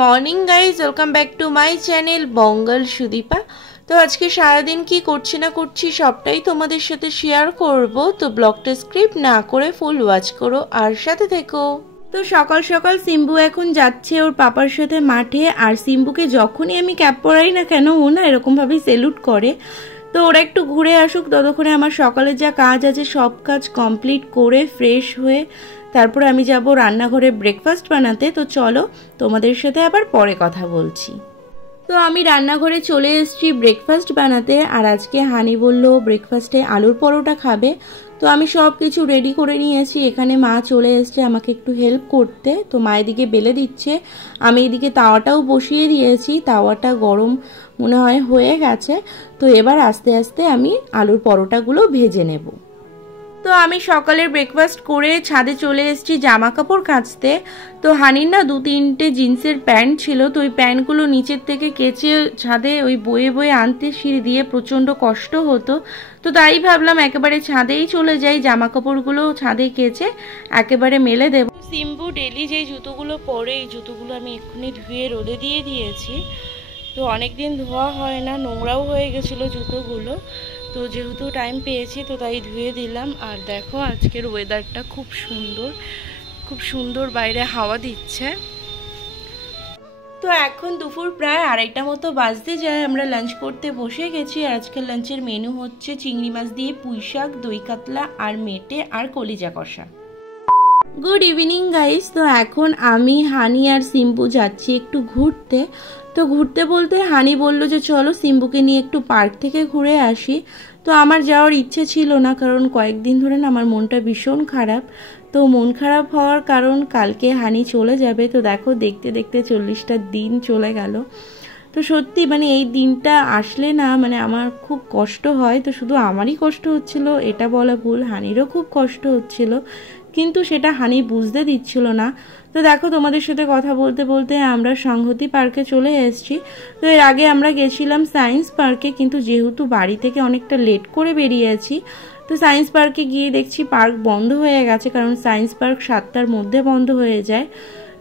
Morning guys, welcome back to my channel Bangal Sudipa. তো আজকে সারাদিন কি করছি না করছি সবটাই তোমাদের সাথে শেয়ার করব। তো ব্লগটা স্ক্রিপ্ট না করে ফুল ওয়াচ করো আর সাথে থেকো। তো সকাল সকাল সিম্বু এখন যাচ্ছে ওর পাপার সাথে মাঠে। আর সিম্বুকে যখনই আমি ক্যাপ পরাই না কেন, ও না এরকমভাবেই সেলুট করে। তো ওরা একটু ঘুরে আসুক, ততক্ষণে আমার সকালে যা কাজ আছে সব কাজ কমপ্লিট করে ফ্রেশ হয়ে তারপর আমি যাব রান্নাঘরে ব্রেকফাস্ট বানাতে। তো চলো তোমাদের সাথে আবার পরে কথা বলছি। তো আমি রান্নাঘরে চলে এসেছি ব্রেকফাস্ট বানাতে। আর আজকে হানি বলল ব্রেকফাস্টে আলুর পরোটা খাবে। তো আমি সব কিছু রেডি করে নিয়েছি। এখানে মা চলে এসছে আমাকে একটু হেল্প করতে। তো মা এদিকে বেলে দিচ্ছে, আমি এদিকে তাওয়াটাও বসিয়ে দিয়েছি। তাওয়াটা গরম মনে হয় হয়ে গেছে। তো এবার আস্তে আস্তে আমি আলুর পরোটাগুলো ভেজে নেব। তো আমি সকালের ব্রেকফাস্ট করে ছাদে চলে এসেছি জামা কাপড় কাচতে। তো হানির না 2-3টে জিন্সের প্যান্ট ছিল। তো ওই প্যান্টগুলো নিচের থেকে কেচে ছাদে ওই বয়ে বয়ে আনতে সিঁড়ি দিয়ে প্রচণ্ড কষ্ট হতো। তো তাই ভাবলাম একেবারে ছাদেই চলে যাই, জামা কাপড়গুলো ছাদে কেচে একেবারে মেলে দেব। সিম্বু ডেলি যেই জুতোগুলো পরে, এই জুতোগুলো আমি এক্ষুনি ধুয়ে রোদে দিয়ে দিয়েছি। তো অনেকদিন ধোয়া হয় না, নোংরাও হয়ে গেছিলো জুতোগুলো। তো যেহেতু টাইম পেয়েছি তো তাই ধুয়ে দিলাম। আর দেখো আজকের ওয়েদারটা খুব সুন্দর, খুব সুন্দর বাইরে হাওয়া দিচ্ছে। তো এখন দুপুর প্রায় 2:30 মতো বাজতে যায়, আমরা লাঞ্চ করতে বসে গেছি। আর আজকের লাঞ্চের মেনু হচ্ছে চিংড়ি মাছ দিয়ে পুঁই শাক, দই কাতলা আর মেটে আর কলিজা কষা। Good evening guys. তো এখন আমি হানি আর সিম্বু যাচ্ছি একটু ঘুরতে। তো ঘুরতে বলতে হানি বলল যে চলো সিম্বুকে নিয়ে একটু পার্ক থেকে ঘুরে আসি। তো আমার যাওয়ার ইচ্ছে ছিল না, কারণ কয়েকদিন ধরে না আমার মনটা ভীষণ খারাপ। তো মন খারাপ হওয়ার কারণ কালকে হানি চলে যাবে। তো দেখো দেখতে দেখতে 40টা দিন চলে গেল। তো সত্যি মানে এই দিনটা আসলে না মানে আমার খুব কষ্ট হয়। তো শুধু আমারই কষ্ট হচ্ছিল এটা বলা ভুল, হানিরও খুব কষ্ট হচ্ছিল, কিন্তু সেটা হানি বুঝতে দিচ্ছিল না। তো দেখো তোমাদের সাথে কথা বলতে বলতে আমরা সংহতি পার্কে চলে এসেছি। তো এর আগে আমরা গেছিলাম সায়েন্স পার্কে, কিন্তু যেহেতু বাড়ি থেকে অনেকটা লেট করে বেরিয়েছি তো সায়েন্স পার্কে গিয়ে দেখছি পার্ক বন্ধ হয়ে গেছে, কারণ সায়েন্স পার্ক 7টার মধ্যে বন্ধ হয়ে যায়।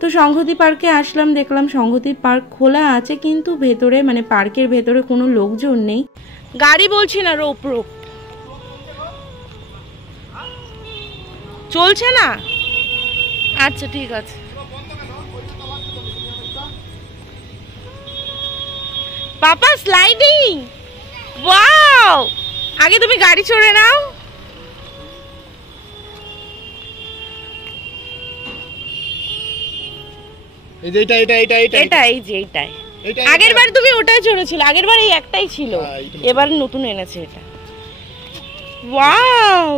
তো সংহতি পার্কে আসলাম, দেখলাম সংহতি পার্ক খোলা আছে, কিন্তু ভেতরে মানে পার্কের ভেতরে কোনো লোকজন নেই। গাড়ি বলছি না, রোপ রোপ চলছে না। আচ্ছা ঠিক আছে। পাপা স্লাইডিং, ওয়াও! আগে তুমি গাড়ি চড়ে নাও। আগের বার তুমি ওটাই চড়েছিল, আগের বার এই একটাই ছিল, এবার নতুন এনেছে এটা। ওয়াও!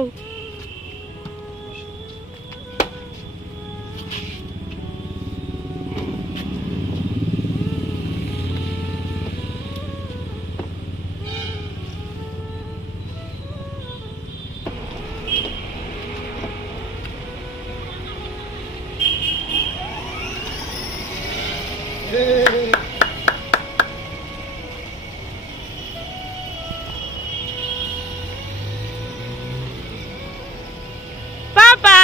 পাপা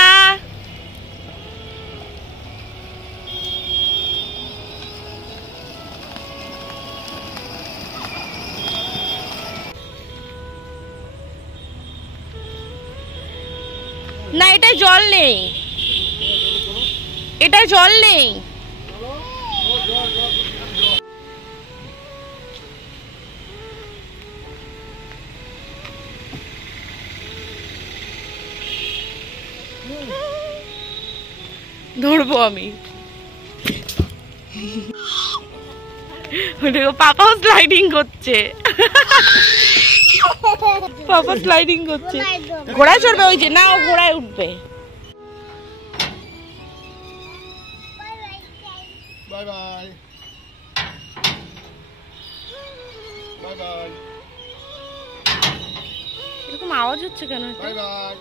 না, এটাই জল নেই, এটাই জল নেই। ধরবো আমি। পাপাও স্লাইডিং করছে, পাপা স্লাইডিং করছে। ঘোড়ায় চড়বে, ওই যে না ও ঘোড়ায় উঠবে। Bye bye bye bye. এরকম আওয়াজ হচ্ছে কেন? Bye bye.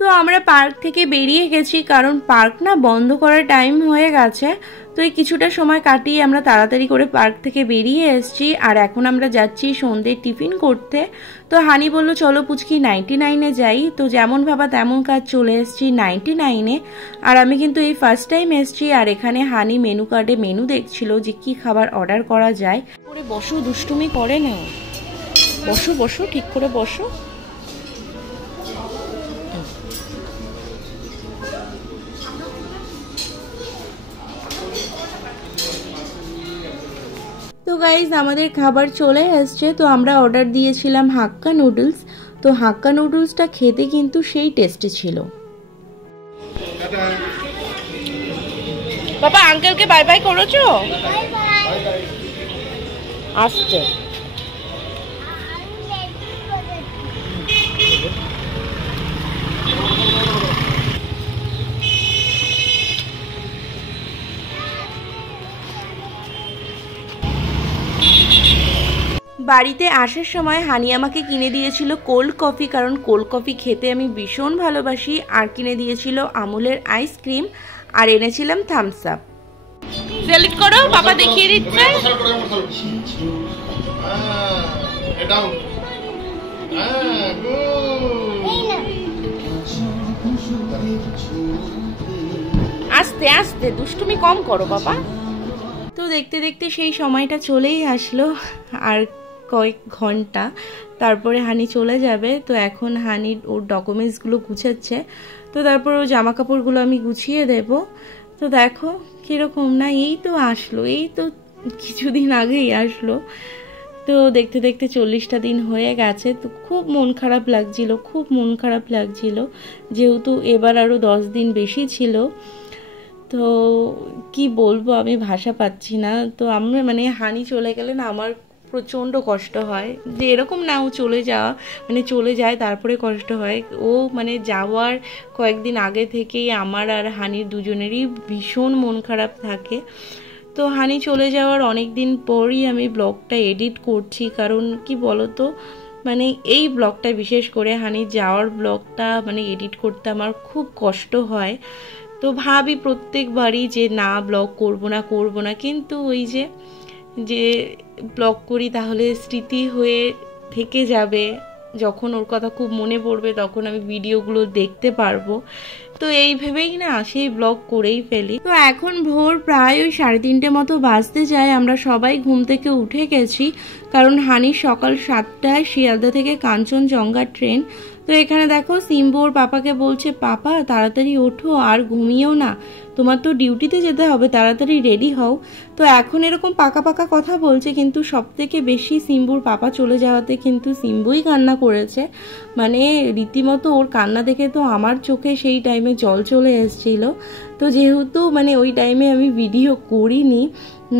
তো আমরা পার্ক থেকে বেরিয়ে গেছি, কারণ পার্ক না বন্ধ করার টাইম হয়ে গেছে। তো এই কিছুটা সময় কাটিয়ে আমরা তাড়াতাড়ি করে পার্ক থেকে বেরিয়ে এসেছি। আর এখন আমরা যাচ্ছি সন্ধ্যের টিফিন করতে। তো হানি বললো চলো পুচকি 99-এ যাই। তো যেমন ভাবা তেমন কাজ, চলে এসেছি 99-এ। আর আমি কিন্তু এই ফার্স্ট টাইম এসেছি। আর এখানে হানি মেনু কার্ডে মেনু দেখছিল যে কি খাবার অর্ডার করা যায়। করে বসো, দুষ্টুমি করে না, বসো বসো, ঠিক করে বসো। তো গাইজ আমাদের খাবার চলে এসছে। তো আমরা অর্ডার দিয়েছিলাম হাক্কা নুডলস। তো হাক্কা নুডলসটা খেতে কিন্তু সেই টেস্টি ছিল। বাবা আঙ্কেলকে বাই বাই করেছো? আসছে। বাড়িতে আসার সময় হানি আমাকে কিনে দিয়েছিল কোল্ড কফি, কারণ কোল্ড কফি খেতে আমি ভীষণ ভালোবাসি। আর কিনে দিয়েছিল আমুলের আইসক্রিম, আর এনেছিলাম থামস আপ। সেলেক্ট করো, বাবা দেখিয়ে দিচ্ছে। আস্তে আস্তে, দুষ্টুমি কম করো বাবা। তো দেখতে দেখতে সেই সময়টা চলেই আসলো, আর কয়েক ঘন্টা তারপরে হানি চলে যাবে। তো এখন হানি ওর ডকুমেন্টসগুলো গুছাচ্ছে। তো তারপর ওর জামা কাপড়গুলো আমি গুছিয়ে দেব। তো দেখো কীরকম না, এই তো আসলো, এই তো কিছুদিন আগেই আসলো। তো দেখতে দেখতে 40টা দিন হয়ে গেছে। তো খুব মন খারাপ লাগছিল, খুব মন খারাপ লাগছিল, যেহেতু এবার আরও 10 দিন বেশি ছিল। তো কি বলবো, আমি ভাষা পাচ্ছি না। তো আমরা মানে হানি চলে গেলে না আমার প্রচণ্ড কষ্ট হয়, যে এরকম না ও চলে যাওয়া মানে চলে যায় তারপরে কষ্ট হয়। ও মানে যাওয়ার কয়েকদিন আগে থেকেই আমার আর হানির দুজনেরই ভীষণ মন খারাপ থাকে। তো হানি চলে যাওয়ার অনেক দিন পরই আমি ব্লগটা এডিট করছি, কারণ কি বলতো মানে এই ব্লগটা বিশেষ করে হানি যাওয়ার ব্লগটা মানে এডিট করতে আমার খুব কষ্ট হয়। তো ভাবি প্রত্যেকবারই যে না ব্লগ করব না, কিন্তু ওই যে ব্লগ করি তাহলে স্মৃতি হয়ে থেকে যাবে, যখন ওর কথা খুব মনে পড়বে তখন আমি ভিডিওগুলো দেখতে পারবো। তো এই ভেবেই না সেই ব্লগ করেই ফেলি। তো এখন ভোর প্রায় ওই 3:30 মতো বাজতে যায়। আমরা সবাই ঘুম থেকে উঠে গেছি, কারণ হানির সকাল 7টায় শিয়ালদা থেকে কাঞ্চনজঙ্ঘা ট্রেন। তো এখানে দেখো সিম্বু ওর পাপাকে বলছে পাপা তাড়াতাড়ি ওঠো, আর ঘুমিয়েও না, তোমার তো ডিউটিতে যেতে হবে, তাড়াতাড়ি রেডি হও। তো এখন এরকম পাকা পাকা কথা বলছে, কিন্তু সব থেকে বেশি সিম্বুর পাপা চলে যাওয়াতে কিন্তু সিম্বুই কান্না করেছে। মানে রীতিমতো ওর কান্না দেখে তো আমার চোখে সেই টাইমে জল চলে এসেছিল। তো যেহেতু মানে ওই টাইমে আমি ভিডিও করিনি,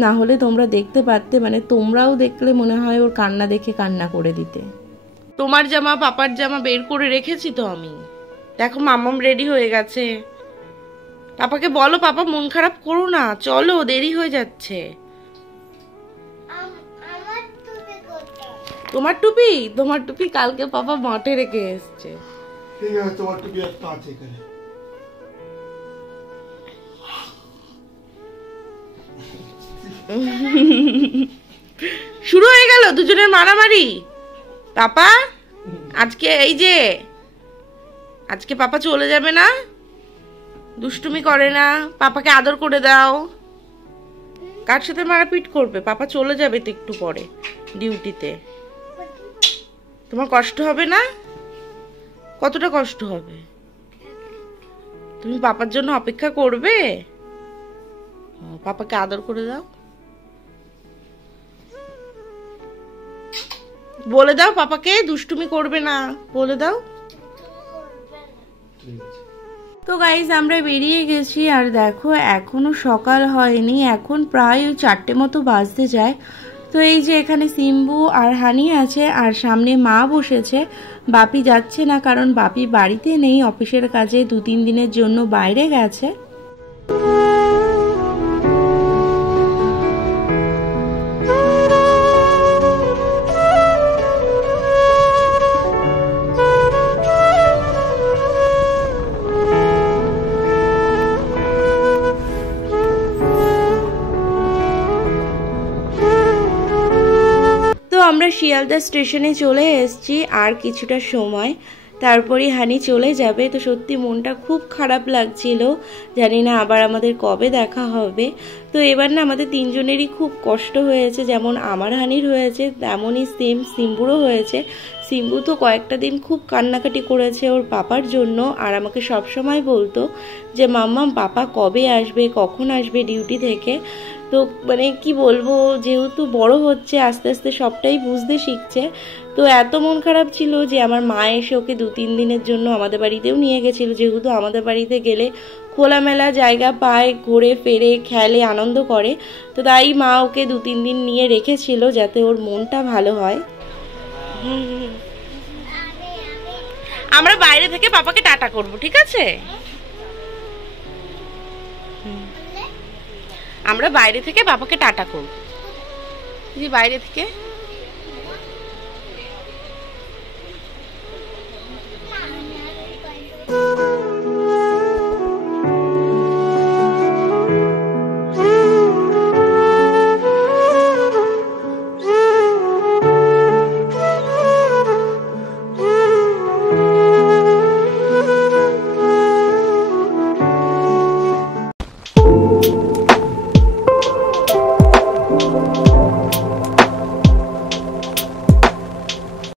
না হলে তোমরা দেখতে পারতে, মানে তোমরাও দেখলে মনে হয় ওর কান্না দেখে কান্না করে দিতে। তোমার জামা পাপার জামা বের করে রেখেছি তো আমি, দেখো মাম্মাম রেডি হয়ে গেছে। পাপাকে বলো পাপা মন খারাপ করো না, চলো দেরি হয়ে যাচ্ছে। তোমার টুপি, তোমার টুপি কালকে পাপা মাঠে রেখে এসছে। ঠিক আছে, তোমার টুপি একটা আছে এখানে। শুরু হয়ে গেল দুজনের মারামারি। পাপা আজকে এই যে আজকে পাপা চলে যাবে না, দুষ্টুমি করে না, পাপাকে আদর করে দাও। কার সাথে মারাপিট করবে? পাপা চলে যাবে তো একটু পরে ডিউটিতে, তোমার কষ্ট হবে না? কতটা কষ্ট হবে? তুমি পাপার জন্য অপেক্ষা করবে? পাপাকে আদর করে দাও, বলে দাও পাপাকে দুষ্টুমি করবে না, বলে দাও। তো গাইজ আমরা বেরিয়ে গেছি, আর দেখো এখনো সকাল হয়নি, এখন প্রায় 4টে মতো বাজতে যায়। তো এই যে এখানে সিম্বু আর হানি আছে, আর সামনে মা বসেছে। বাপি যাচ্ছে না, কারণ বাপি বাড়িতে নেই, অফিসের কাজে 2-3 দিনের জন্য বাইরে গেছে। শিয়ালদা স্টেশনে চলে এসেছি, আর কিছুটা সময় তারপরে হানি চলে যাবে। তো সত্যি মনটা খুব খারাপ লাগছিল, জানি না আবার আমাদের কবে দেখা হবে। তো এবার না আমাদের তিনজনেরই খুব কষ্ট হয়েছে, যেমন আমার হানির হয়েছে তেমনই সেম সিম্বুরও হয়েছে। সিম্বু তো কয়েকটা দিন খুব কান্নাকাটি করেছে ওর পাপার জন্য, আর আমাকে সব সময় বলতো যে মাম্মা পাপা কবে আসবে, কখন আসবে ডিউটি থেকে। তো মানে কি বলবো, যেহেতু বড় হচ্ছে আস্তে আস্তে সবটাই বুঝতে শিখছে। তো এত মন খারাপ ছিল যে আমার মা এসে ওকে 2-3 দিনের জন্য আমাদের বাড়িতেও নিয়ে গেছিলো, যেহেতু আমাদের বাড়িতে গেলে খোলামেলা জায়গা পায়, ঘুরে ফেরে খেলে আনন্দ করে। তো তাই মা ওকে 2-3 দিন নিয়ে রেখেছিল যাতে ওর মনটা ভালো হয়। আমরা বাইরে থেকে পাপাকে টাটা করব, ঠিক আছে? আমরা বাইরে থেকে বাবাকে টাটা করব, বাইরে থেকে